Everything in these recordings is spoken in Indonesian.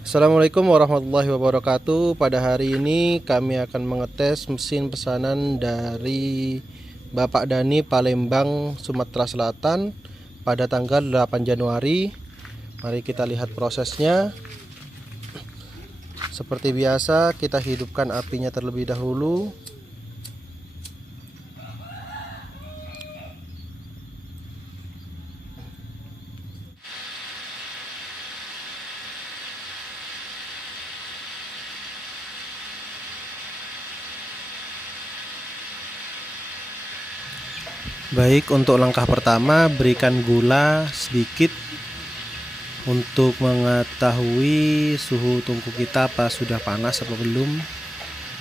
Assalamualaikum warahmatullahi wabarakatuh. Pada hari ini kami akan mengetes mesin pesanan dari Bapak Dani, Palembang, Sumatera Selatan pada tanggal 8 Januari. Mari kita lihat prosesnya. Seperti biasa, kita hidupkan apinya terlebih dahulu. Baik, untuk langkah pertama berikan gula sedikit untuk mengetahui suhu tungku kita apa sudah panas apa belum.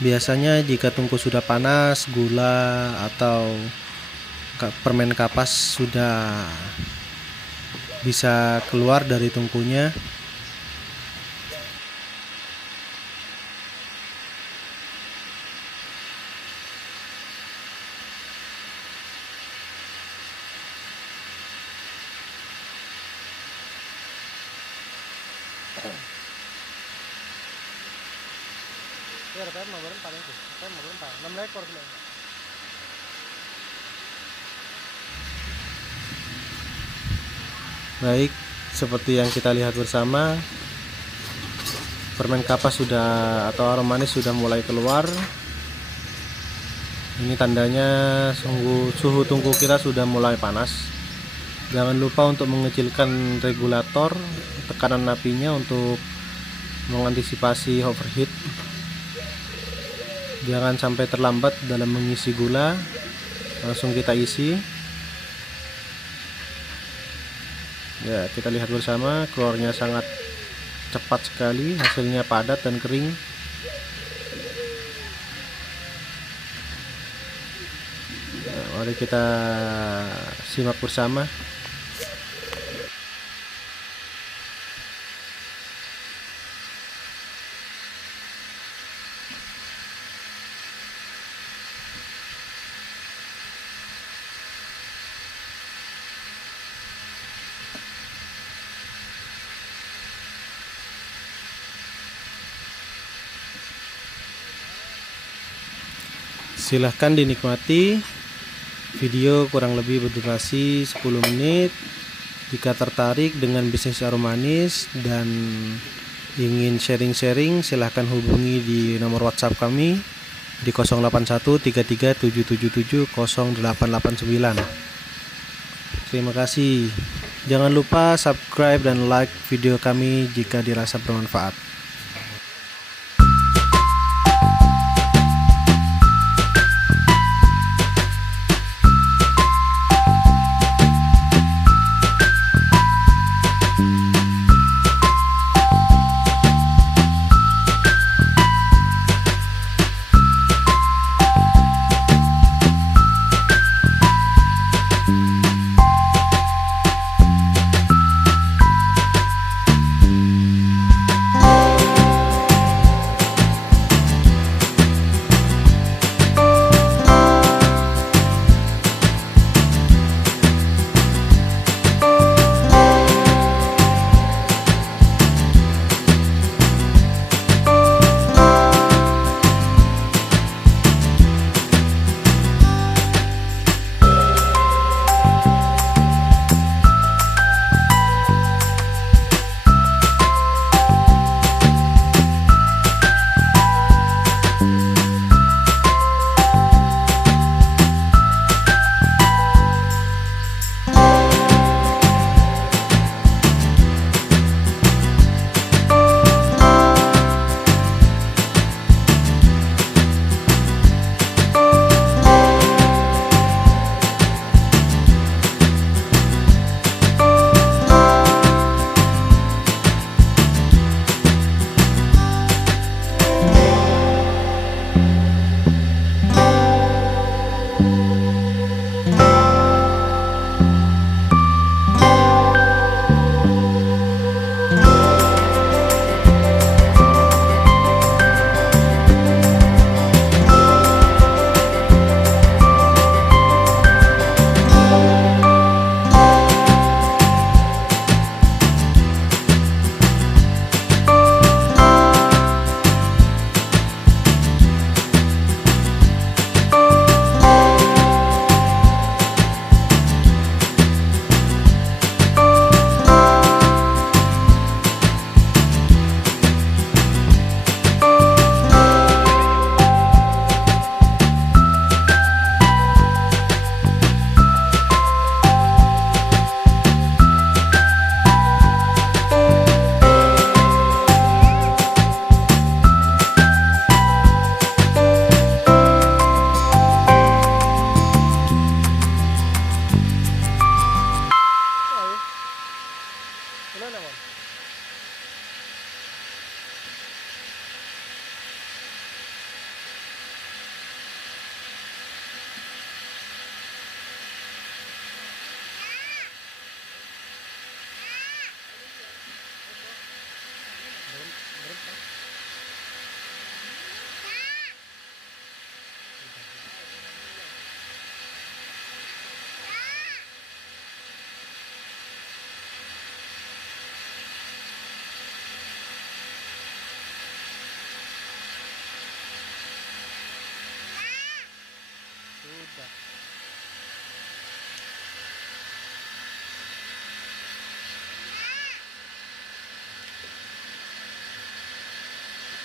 Biasanya jika tungku sudah panas, gula atau permen kapas sudah bisa keluar dari tungkunya. Baik, seperti yang kita lihat bersama, permen kapas sudah atau aroma manis sudah mulai keluar. Ini tandanya suhu tungku kita sudah mulai panas. Jangan lupa untuk mengecilkan regulator tekanan apinya untuk mengantisipasi overheat. Jangan sampai terlambat dalam mengisi gula, langsung kita isi. Ya, kita lihat bersama, keluarnya sangat cepat sekali, hasilnya padat dan kering. Nah, mari kita simak bersama. Silahkan dinikmati. Video kurang lebih berdurasi 10 menit. Jika tertarik dengan bisnis arum manis dan ingin sharing-sharing, silahkan hubungi di nomor WhatsApp kami di 081337770889. Terima kasih. Jangan lupa subscribe dan like video kami jika dirasa bermanfaat.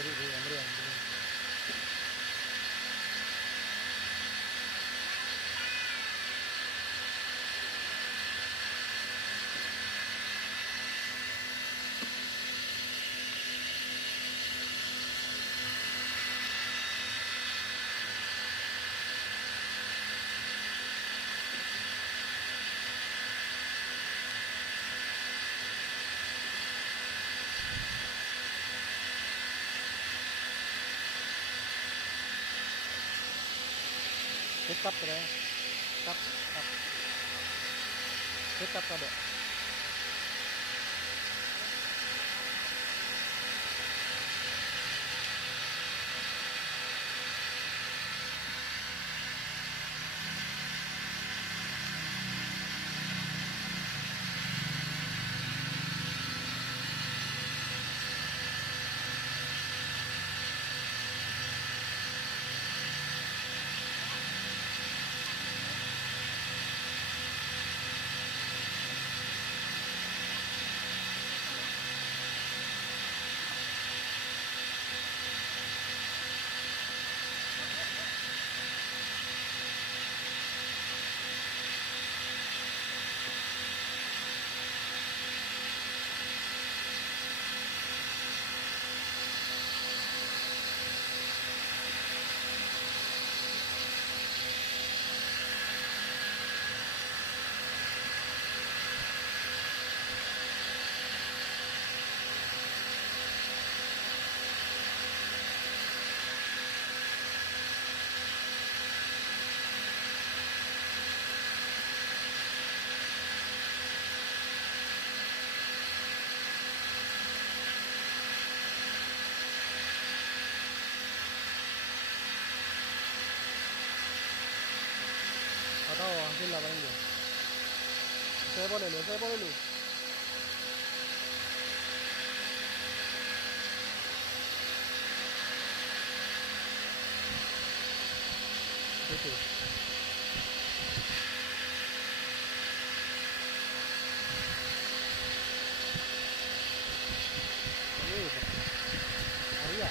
Beri. Tetap ya, tetap ada. Tahu hasil apa ini? Saya boleh lu. Itu. Ini. Iya.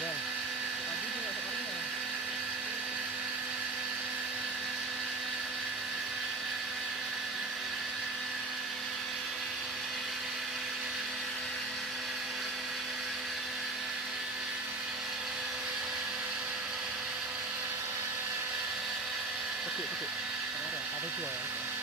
Ya, tadi juga sekarang ya. Petik. Ada jual.